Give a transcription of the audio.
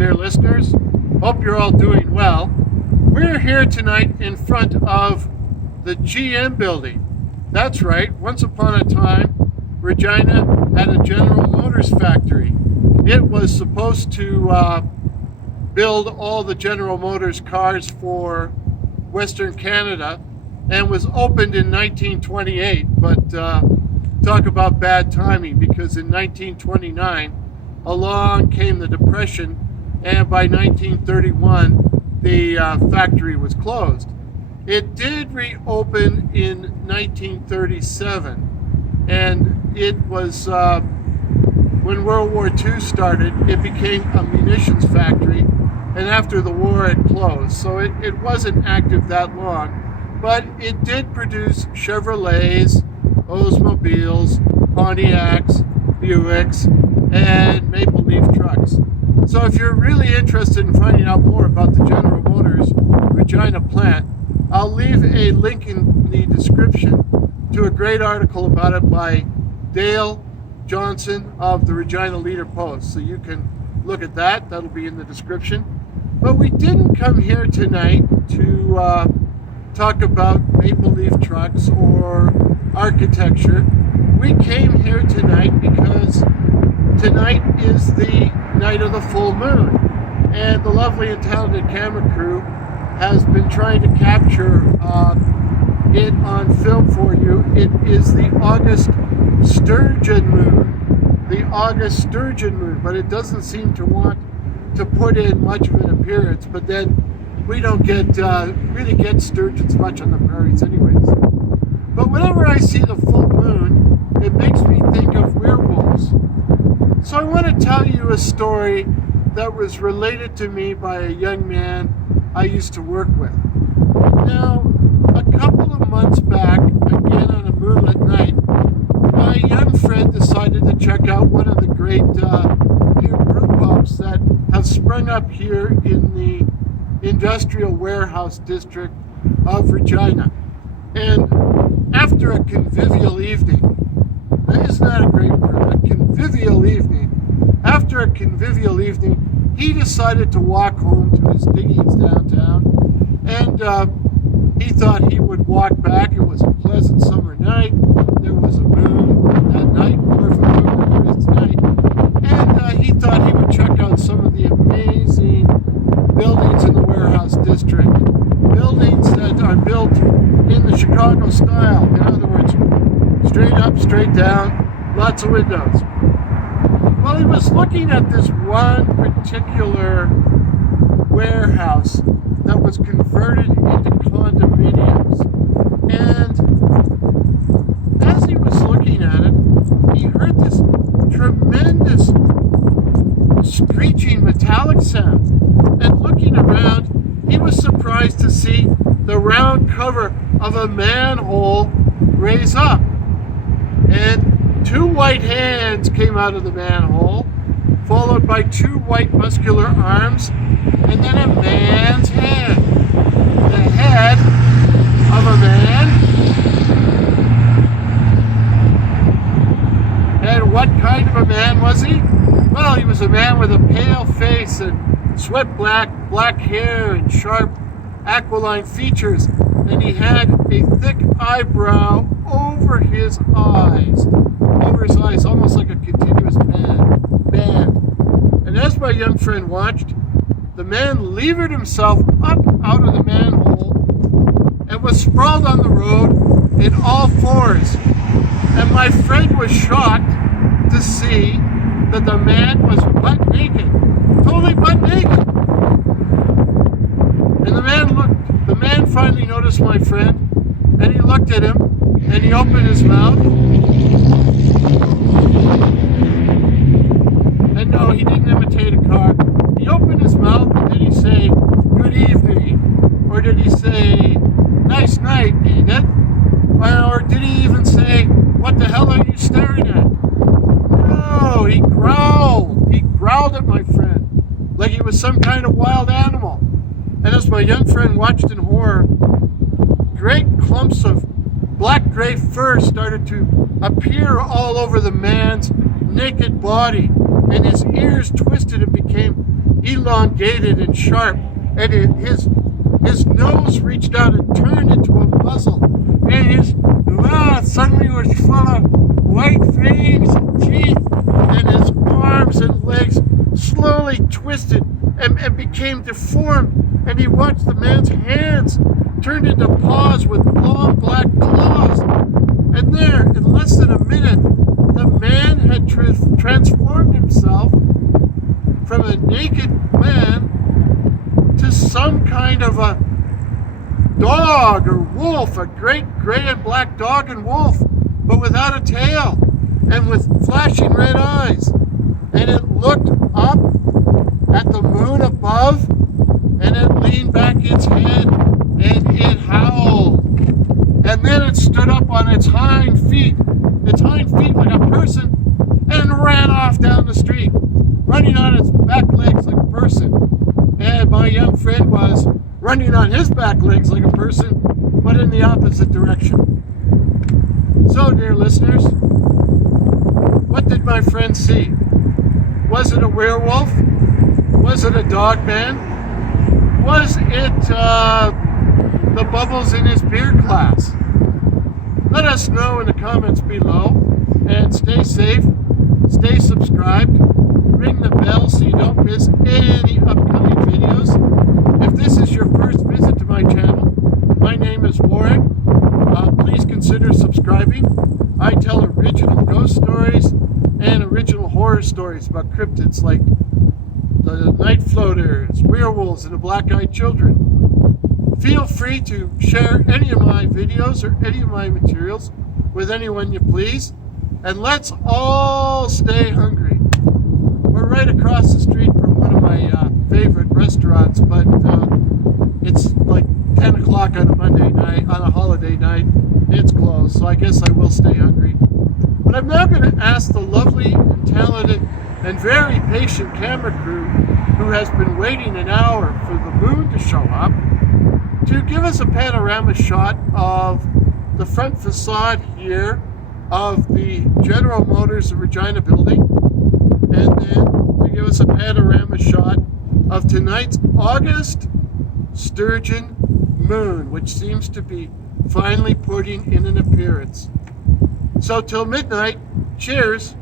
dear listeners. Hope you're all doing well. We're here tonight in front of the GM building. That's right, once upon a time, Regina had a General Motors factory. It was supposed to build all the General Motors cars for Western Canada and was opened in 1928, but talk about bad timing, because in 1929 along came the Depression, and by 1931 the factory was closed. It did reopen in 1937, and it was when World War II started, it became a munitions factory, and after the war it closed. So it wasn't active that long, but it did produce Chevrolets, Oldsmobiles, Pontiacs, Buicks, and Maple Leaf trucks. So if you're really interested in finding out more about the General Motors Regina plant, I'll leave a link in the description to a great article about it by Dale Johnson of the Regina Leader-Post. So you can look at that. That'll be in the description. But we didn't come here tonight to talk about Maple Leaf trucks or architecture. We came here tonight because tonight is the night of the full moon, and the lovely and talented camera crew has been trying to capture it on film for you. It is the August Sturgeon moon, but it doesn't seem to want to put in much of an appearance. But then we don't get really get sturgeons much on the prairies anyways. But whenever I see the full moon, it makes me think of werewolves. So I want to tell you a story that was related to me by a young man I used to work with. Now, a couple of months back, again on a moonlit night, my young friend decided to check out one of the great new brew pubs that have sprung up here in the industrial warehouse district of Regina. And after a convivial evening, now isn't that a great word? A convivial evening. After a convivial evening, he decided to walk home to his diggings downtown, and he thought he would walk back. It was a pleasant summer night. There was a moon that night, more of a moon than there is tonight, and he thought he would check out some of the amazing buildings in the warehouse district, buildings that are built in the Chicago style. In other words, straight up, straight down, lots of windows. Well, he was looking at this one particular warehouse that was converted into condominiums. And as he was looking at it, he heard this tremendous screeching metallic sound. And looking around, he was surprised to see the round cover of a manhole raise up. And two white hands came out of the manhole, followed by two white muscular arms, and then a man's head. The head of a man. And what kind of a man was he? Well, he was a man with a pale face and sweat black hair and sharp aquiline features, and he had a thick eyebrow over his eyes, almost like a continuous band. And as my young friend watched, the man levered himself up out of the manhole and was sprawled on the road in all fours. And my friend was shocked to see that the man was butt naked, totally butt naked. And the man finally noticed my friend, and he looked at him, and he opened his mouth. And no, he didn't imitate a car. He opened his mouth, and did he say, "Good evening"? Or did he say, "Nice night, Edith"? Or did he even say, "What the hell are you staring at"? No, he growled. He growled at my friend, like he was some kind of wild animal. And as my young friend watched in horror, great clumps of black-gray fur started to appear all over the man's naked body, and his ears twisted and became elongated and sharp, and his nose reached out and turned into a muzzle, and his mouth suddenly was full of white fangs and teeth, and his arms and legs slowly twisted and became deformed, and he watched the man's hands turned into paws with long black claws. And there, in less than a minute, the man had transformed himself from a naked man to some kind of a dog or wolf, a great gray and black dog and wolf, but without a tail and with flashing red eyes. And it looked up at the moon above, and it leaned back its head and it howled. And then it stood up on its hind feet like a person, and ran off down the street, running on its back legs like a person. And my young friend was running on his back legs like a person, but in the opposite direction. So, dear listeners, what did my friend see? Was it a werewolf? Was it a Dogman? Was it the bubbles in his beer glass? Let us know in the comments below, and stay safe, stay subscribed, ring the bell so you don't miss any upcoming videos. If this is your first visit to my channel, my name is Warren. Please consider subscribing. I tell original ghost stories and original horror stories about cryptids like the night floaters, werewolves, and the black-eyed children. Feel free to share any of my videos or any of my materials with anyone you please. And let's all stay hungry. We're right across the street from one of my favorite restaurants, but it's like 10 o'clock on a Monday night, on a holiday night. It's closed, so I guess I will stay hungry. But I'm now going to ask the lovely and talented and very patient camera crew, who has been waiting an hour for the moon to show up, to give us a panorama shot of the front facade here of the General Motors Regina building, and then to give us a panorama shot of tonight's August Sturgeon moon, which seems to be finally putting in an appearance. So till midnight, cheers.